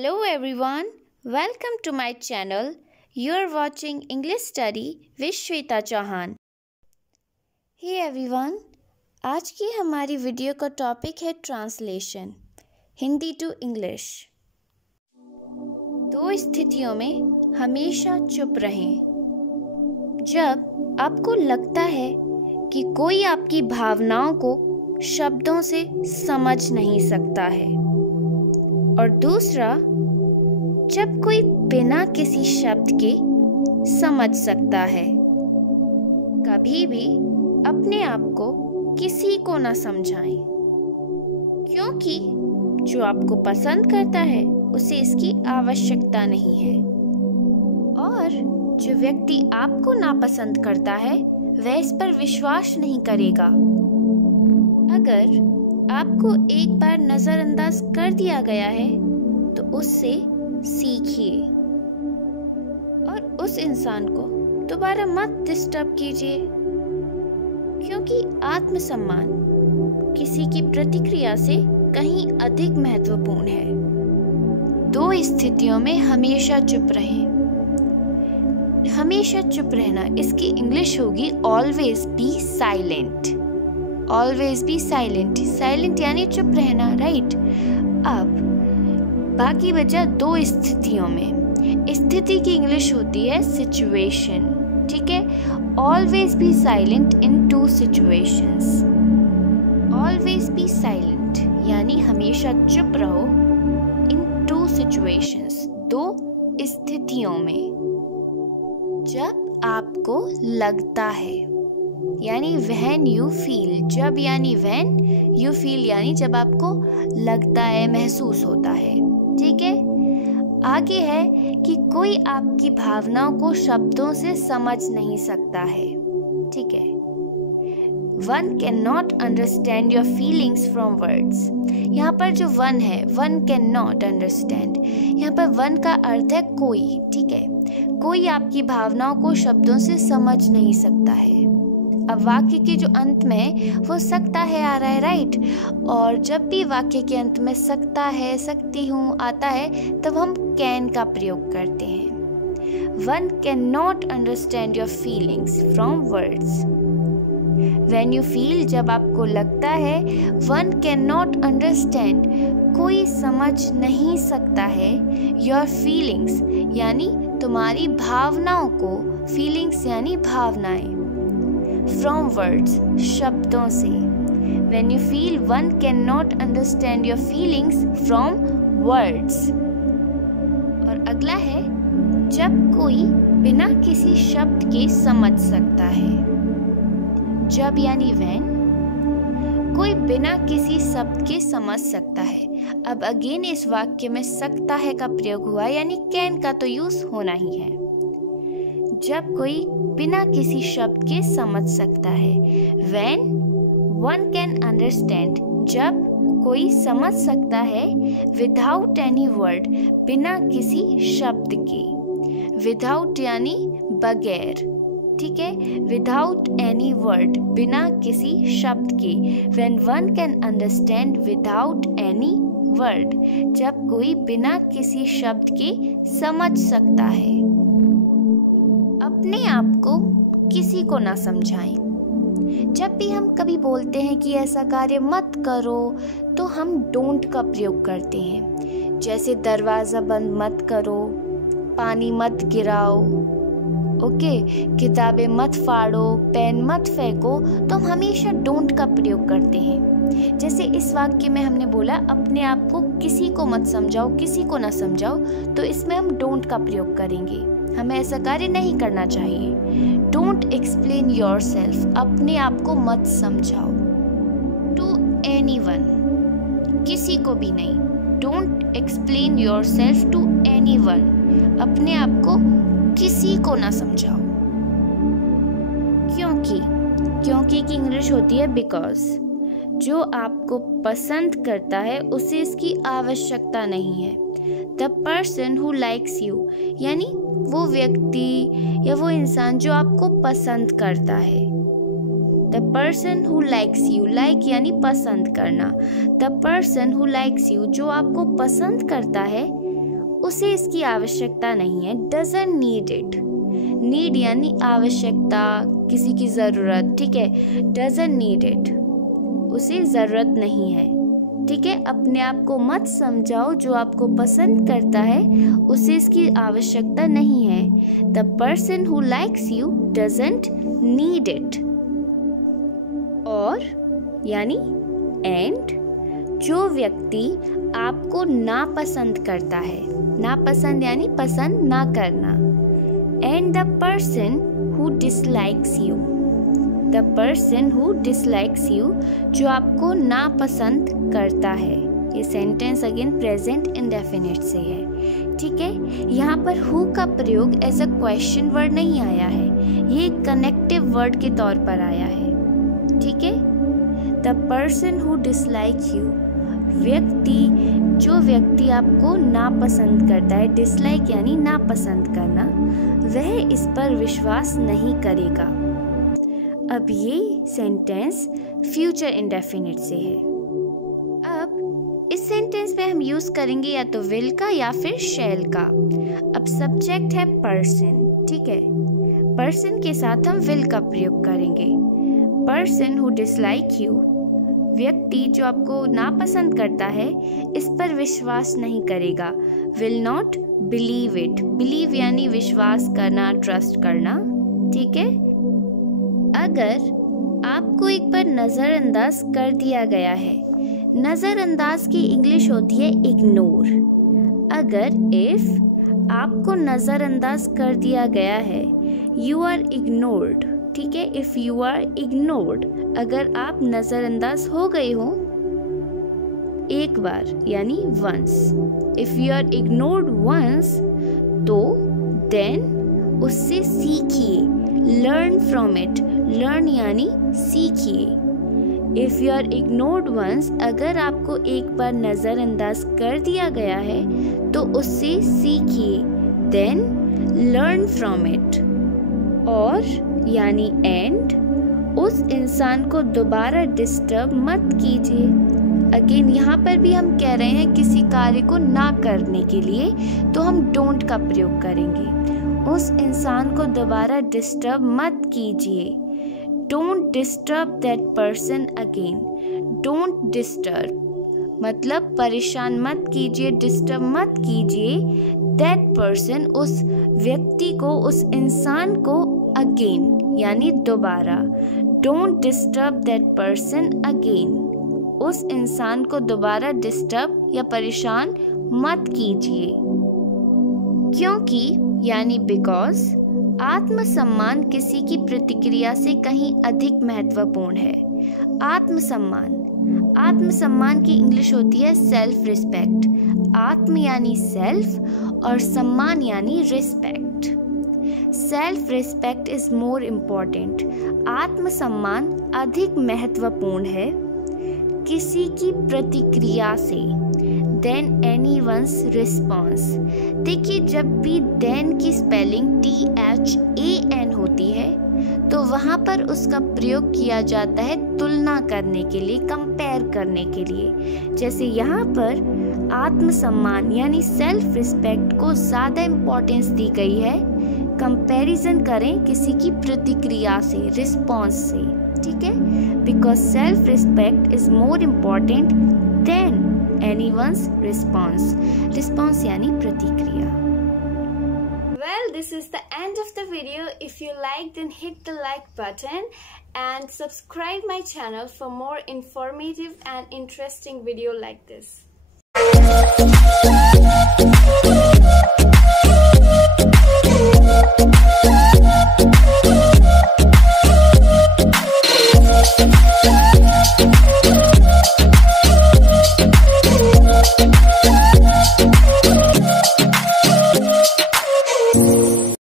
Hello everyone, welcome to my channel. You are watching English Study with Shweta Chauhan. Hey everyone, आज की हमारी video का topic है translation Hindi to English. दो स्थितियों में हमेशा चुप रहें। जब आपको लगता है कि कोई आपकी भावनाओं को शब्दों से समझ नहीं सकता है, और दूसरा जब कोई बिना किसी शब्द के समझ सकता है। कभी भी अपने आप को किसी को न समझाएं, क्योंकि जो आपको पसंद करता है उसे इसकी आवश्यकता नहीं है, और जो व्यक्ति आपको नापसंद करता है वह इस पर विश्वास नहीं करेगा। अगर आपको एक बार नजरअंदाज कर दिया गया है तो उससे सीखिए और उस इंसान को दोबारा मत डिस्टर्ब कीजिए, क्योंकि आत्मसम्मान किसी की प्रतिक्रिया से कहीं अधिक महत्वपूर्ण है। दो स्थितियों में हमेशा चुप रहें। हमेशा चुप रहना, इसकी इंग्लिश होगी always be silent. Always be silent, silent यानी चुप रहना, राइट। अब बाकी बचा दो स्थितियों में। स्थिति की इंग्लिश होती है सिचुएशन, ठीक है। Always be silent in two situations. Always be silent यानी हमेशा चुप रहो इन टू सिचुएशंस, दो स्थितियों में। जब आपको लगता है यानी when you feel, जब यानी when you feel यानी जब आपको लगता है, महसूस होता है, ठीक है। आगे है कि कोई आपकी भावनाओं को शब्दों से समझ नहीं सकता है, ठीक है। One cannot understand your feelings from words। यहाँ पर जो one है, one cannot understand, यहाँ पर one का अर्थ है कोई, ठीक है। कोई आपकी भावनाओं को शब्दों से समझ नहीं सकता है। अब वाक्य के जो अंत में वो सकता है आ रहा है, राइट। और जब भी वाक्य के अंत में सकता है, सकती हूँ आता है, तब हम कैन का प्रयोग करते हैं। One cannot understand your feelings from words। When you feel, जब आपको लगता है, one cannot understand, कोई समझ नहीं सकता है, your feelings यानी तुम्हारी भावनाओं को, feelings यानी भावनाएं, from words शब्दों से। When you feel, one cannot understand your feelings from words। और अगला है जब कोई बिना किसी शब्द के समझ सकता है। जब यानी when, कोई बिना किसी शब्द के समझ सकता है। अब अगेन इस वाक्य में सकता है का प्रयोग हुआ, यानी कैन का तो यूज होना ही है। जब कोई बिना किसी शब्द के समझ सकता है। When one can understand, जब कोई समझ सकता है, without any word, बिना किसी शब्द के। without यानी बगैर, ठीक है। without any word, बिना किसी शब्द के। When one can understand without any word, जब कोई बिना किसी शब्द के समझ सकता है। अपने आप को किसी को ना समझाएं। जब भी हम कभी बोलते हैं कि ऐसा कार्य मत करो, तो हम डोंट का प्रयोग करते हैं। जैसे दरवाज़ा बंद मत करो, पानी मत गिराओ, ओके, किताबें मत फाड़ो, पेन मत फेंको, तो हम हमेशा डोंट का प्रयोग करते हैं। जैसे इस वाक्य में हमने बोला अपने आप को किसी को मत समझाओ, किसी को ना समझाओ, तो इसमें हम डोंट का प्रयोग करेंगे। हमें ऐसा कार्य नहीं करना चाहिए। डोंट एक्सप्लेन योर सेल्फ, अपने आप को मत समझाओ। टू एनीवन, किसी को भी नहीं। Don't explain yourself to anyone, अपने आप को किसी को ना समझाओ। क्योंकि की इंग्लिश होती है बिकॉज। जो आपको पसंद करता है उसे इसकी आवश्यकता नहीं है। The person who likes you, यानी वो व्यक्ति या वो इंसान जो आपको पसंद करता है। The person who likes you, like यानी पसंद करना। The person who likes you, जो आपको पसंद करता है उसे इसकी आवश्यकता नहीं है, doesn't need it। नीड यानी आवश्यकता, किसी की ज़रूरत, ठीक है। doesn't need it, उसे ज़रूरत नहीं है, ठीक है। अपने आप को मत समझाओ, जो आपको पसंद करता है उसे इसकी आवश्यकता नहीं है। The person who likes you doesn't need it। और यानी एंड, जो व्यक्ति आपको नापसंद करता है, नापसंद यानी पसंद ना करना। And the person who dislikes you, the person who dislikes you, जो आपको नापसंद करता है। ये सेंटेंस अगेन प्रेजेंट इंडेफिनिट से है, ठीक है। यहाँ पर हु का प्रयोग एज अ क्वेश्चन वर्ड नहीं आया है, ये कनेक्टिव वर्ड के तौर पर आया है, ठीक है। The person who dislike you, जो व्यक्ति आपको नापसंद करता है, डिसलाइक यानी नापसंद करना, वह इस पर विश्वास नहीं करेगा। अब ये सेंटेंस फ्यूचर इंडेफिनिट से है। अब इस सेंटेंस में हम यूज करेंगे या तो विल का या फिर शैल का। अब सब्जेक्ट है पर्सन, ठीक है। पर्सन के साथ हम विल का प्रयोग करेंगे। पर्सन हु डिसलाइक यू, व्यक्ति जो आपको नापसंद करता है, इस पर विश्वास नहीं करेगा। Will not believe it, believe यानी विश्वास करना, ट्रस्ट करना, ठीक है। अगर आपको एक बार नज़रअंदाज कर दिया गया है, नज़रअंदाज की इंग्लिश होती है इग्नोर। अगर इफ आपको नज़रअंदाज कर दिया गया है, यू आर इग्नोर्ड, ठीक है। इफ यू आर इग्नोर्ड, अगर आप नज़रअंदाज हो गए हो एक बार यानी once, if you are ignored once, तो देन उससे सीखिए, लर्न फ्रॉम इट, लर्न यानी सीखिए। If you are ignored once, अगर आपको एक बार नज़रअंदाज कर दिया गया है तो उससे सीखिए, देन लर्न फ्रॉम इट। और यानी एंड, उस इंसान को दोबारा डिस्टर्ब मत कीजिए। अगेन यहाँ पर भी हम कह रहे हैं किसी कार्य को ना करने के लिए, तो हम डोंट का प्रयोग करेंगे। उस इंसान को दोबारा डिस्टर्ब मत कीजिए। Don't disturb that person again. Don't disturb मतलब परेशान मत कीजिए, डिस्टर्ब मत कीजिए दैट पर्सन, उस व्यक्ति को, उस इंसान को, अगेन यानी दोबारा। Don't disturb that person again, उस इंसान को दोबारा डिस्टर्ब या परेशान मत कीजिए। क्योंकि यानी बिकॉज आत्मसम्मान किसी की प्रतिक्रिया से कहीं अधिक महत्वपूर्ण है। आत्मसम्मान, आत्मसम्मान की इंग्लिश होती है सेल्फ रिस्पेक्ट। आत्म यानी सेल्फ और सम्मान यानी respect. Self respect is more important, आत्मसम्मान अधिक महत्वपूर्ण है किसी की प्रतिक्रिया से, देन एनीवन्स रिस्पॉन्स। देखिए, जब भी देन की स्पेलिंग THAN होती है तो वहाँ पर उसका प्रयोग किया जाता है तुलना करने के लिए, कंपेयर करने के लिए। जैसे यहाँ पर आत्मसम्मान यानी सेल्फ रिस्पेक्ट को ज़्यादा इम्पोर्टेंस दी गई है, कंपैरिजन करें किसी की प्रतिक्रिया से, रिस्पॉन्स से, ठीक है। Because self respect is more important than anyone's response. Response यानी प्रतिक्रिया। Well, this is the end of the video. If you liked, then hit the like button and subscribe my channel for more informative and interesting video like this.